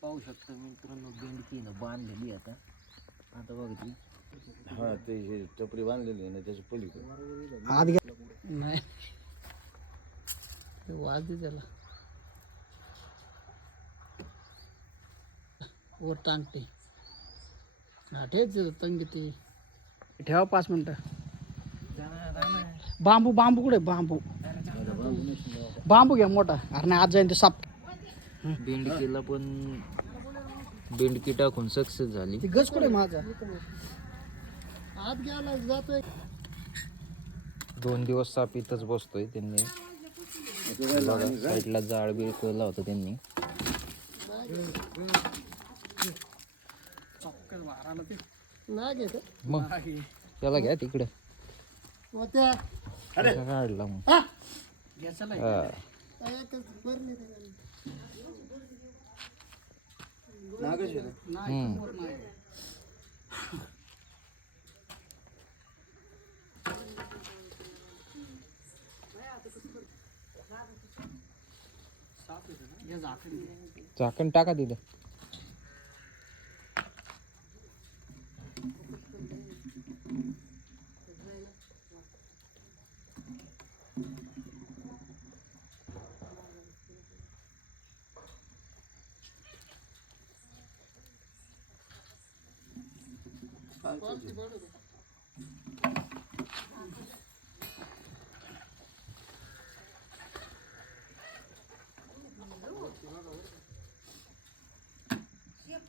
पाहू शकता मित्रांनो, बेंडकीनं बांधलेली आता. आता बघ ती हा ते हे टपरी बांधलेली आहे ना त्याच्या पलीकडे आत घ्या नाही वाज दे त्याला वर टांगते. हा ठेच तंगी ती ठेवा 5 मिनिटं. बांबू बांबू कुठे बांबू बांबू घ्या मोठा. अरे नाही आज जाईन ते साप. बेंडकीला पण बेंडकी टाकून सक्सेस झाली. ती गज कुठे माझा आत घ्यायला जातोय. 2 दिवस साप इथंच बसतोय. त्यांनी साईडला जाळ बीळ केला होता त्यांनी. नाही घेत मग त्याला घ्या तिकडे त्या काढला मग. झाकण टाका तिथे. पालखी बरोबर